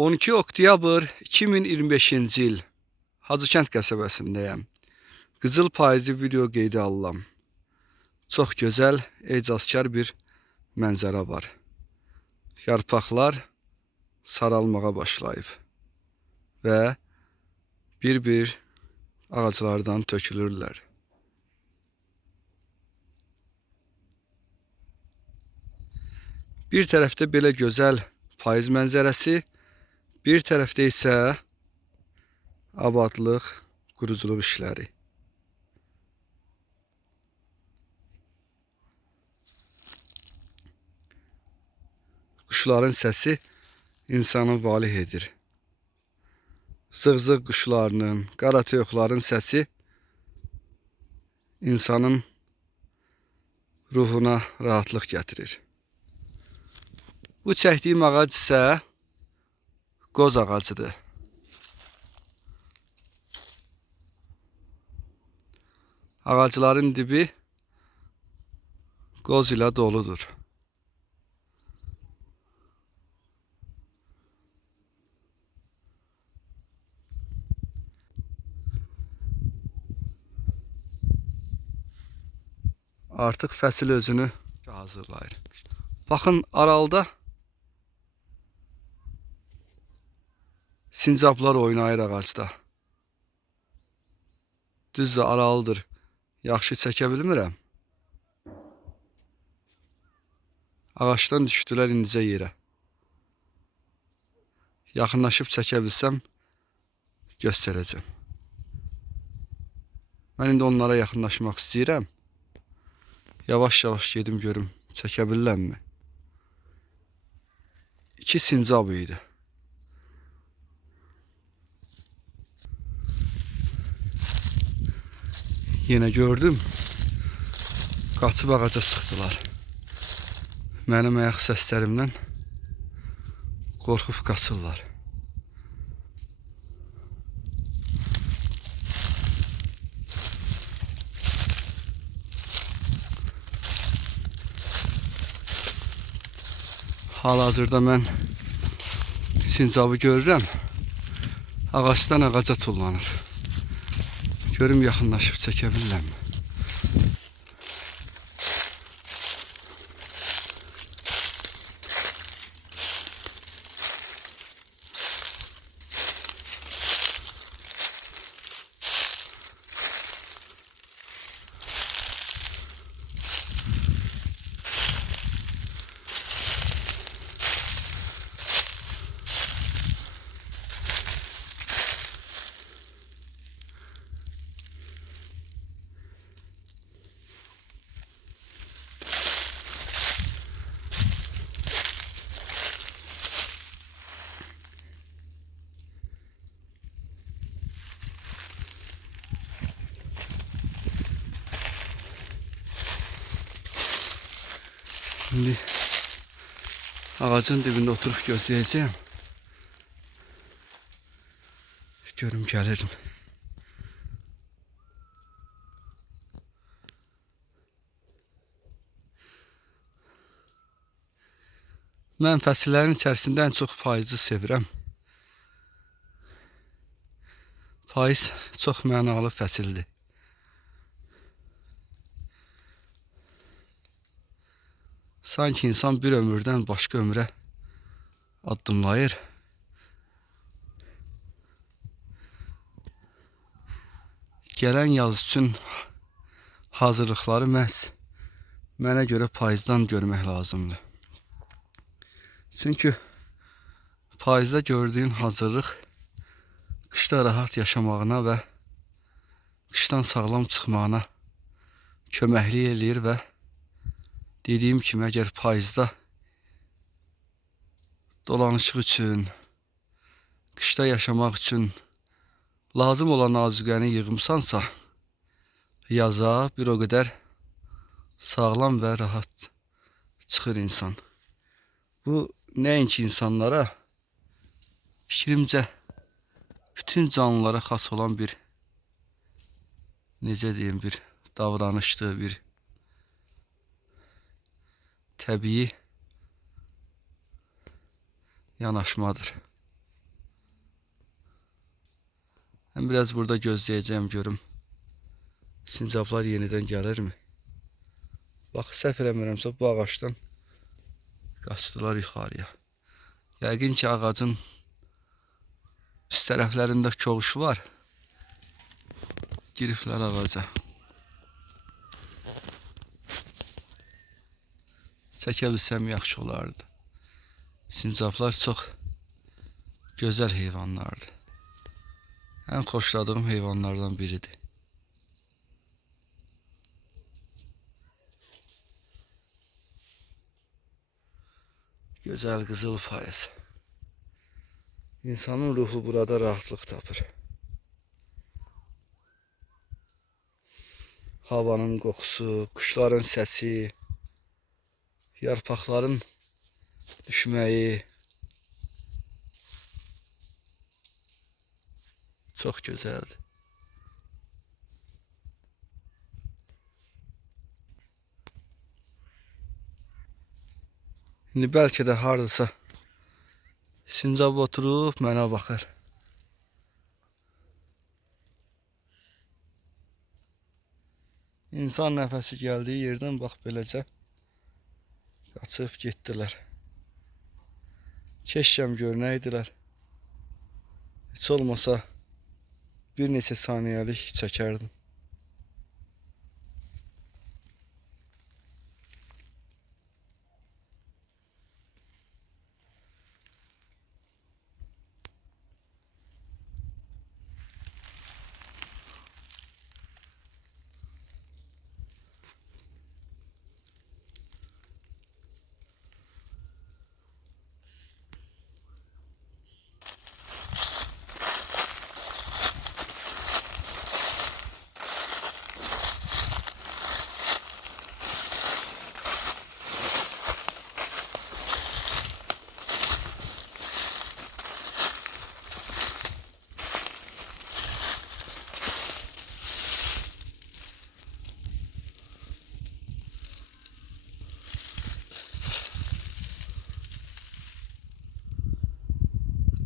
12 oktyabr 2025-ci il Hacıkənd qəsəbəsindəyəm. Qızıl payızı video qeydə alıram. Çox gözəl, ecazkar bir mənzərə var. Yarpaqlar saralmağa başlayıb və bir-bir ağaclardan tökülürlər. Bir tərəfdə belə gözəl payız mənzərəsi, bir tərəfdə isə abadlıq, quruculuq işləri. Quşların səsi insanı valeh edir. Zığ-zığ quşlarının, qara toyuqların səsi insanın ruhuna rahatlıq gətirir. Bu çəkdiyim ağac isə qoz ağacıdır. Ağacların dibi qoz ilə doludur. Artıq fəsil özünü hazırlayır. Baxın, aralda sincablar oynayır ağacda. Düzdür, aralıdır. Yaxşı çəkə bilmirəm. Ağaçdan düşdülər indicə yerə. Yaxınlaşıb çəkə bilsəm göstərəcəm. Mən indi onlara yaxınlaşmaq istəyirəm. Yavaş-yavaş gedim görüm çəkə bilirəmmi? 2 sincab idi. Yenə gördüm. Qaçıb ağaca sıxdılar. Mənim ayaq səslərimdən qorxub qaçırlar. Hal-hazırda mən sincabı görürəm. Ağacdan ağaca tullanır. Görüm yaxınlaşıb çəkə bilirəmmi? Şimdi ağacın dibində oturup gözləyəcəyəm. Görüm gəlirim. Mən fəsillərin içərisində ən çox payızı sevirəm. Payız çox mənalı fəsildir. Sanki insan bir ömürdən başqa ömrə addımlayır. Gələn yaz üçün hazırlıqları məhz mənə görə payızdan görmək lazımdır. Çünki payızda gördüyün hazırlıq qışda rahat yaşamağına və qışdan sağlam çıxmağına köməklik eləyir və dediyim kimi, əgər payızda dolanışıq üçün, qışda yaşamaq üçün lazım olan azuqəni yığımsansa, yaza bir o qədər sağlam və rahat çıxır insan. Bu nəinki insanlara, fikrimcə bütün canlılara xas olan bir, necə deyim, bir davranışdır, bir təbii yanaşmadır. Ben biraz burada gözləyəcəm görüm. Sincablar yenidən gəlirmi? Bax, səhv eləmirəmsə bu ağacdan qaçdılar yuxarıya. Yəqin ki, ağacın üst tərəflərində koğuşu var. Giriblər ağaca. Çəkə bilsəm yaxşı olardı. Sincablar çox gözəl heyvanlardır. Ən xoşladığım heyvanlardan biridir. Gözəl qızıl payız. İnsanın ruhu burada rahatlıq tapır. Havanın qoxusu, kuşların səsi, yarpaqların düşməyi çox gözəldir. İndi bəlkə də hardasa sincab oturub mənə baxır. İnsan nəfəsi gəldiyi yerdən bax beləcə qaçıb getdilər. Keşkəm görünəydilər. Heç olmasa bir neçə saniyəlik çəkərdim.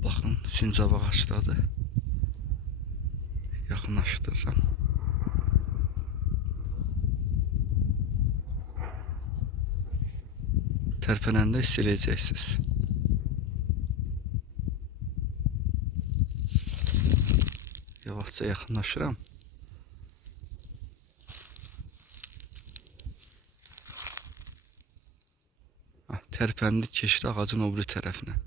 Baxın, sincab ağacdadır. Yaxınlaşdırıram. Tərpənəndə hiss eləyəcəksiniz. Yavaşca yaxınlaşıram. Tərpəndi, keçdi ağacın o biri tərəfinə.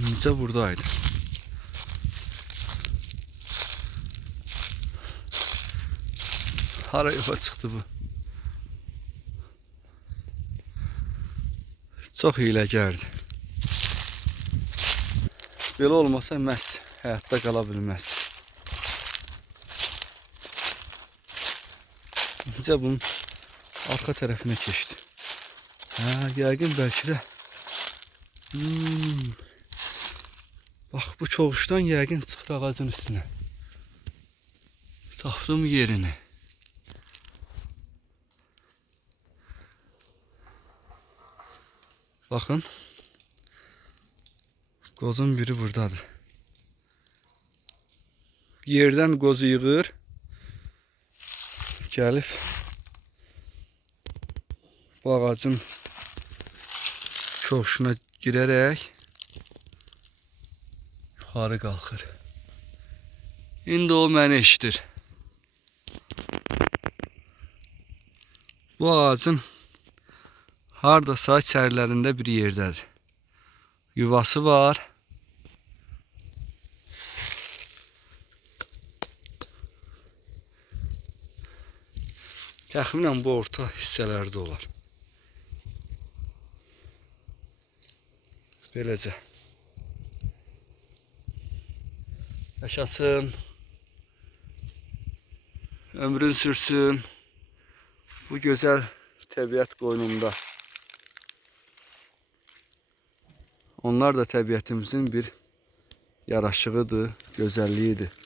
İncə buradaydı. Hara yoxa çıxdı bu? Çox hiyləgərdir. Belə olmasa məhz həyatda qala bilməz. İncə bunun arxa tərəfinə keçdi. Yəqin bəlkə də bax, bu çoğuşdan yəqin çıxdı ağacın üstünə. Tapdım yerini. Baxın. Qozun biri buradadır. Yerdən qozu yığır. Gəlib bu ağacın çoğuşuna girərək yuxarı qalxır. İndi o məni eşidir. Bu ağacın hardasa içərilərində bir yerdədir. Yuvası var. Təxminən bu orta hissələrdə olar. Beləcə. Yaşasın. Ömrün sürsün. Bu gözəl təbiət qoynunda. Onlar da təbiətimizin bir yaraşığıdır, gözəlliyidir.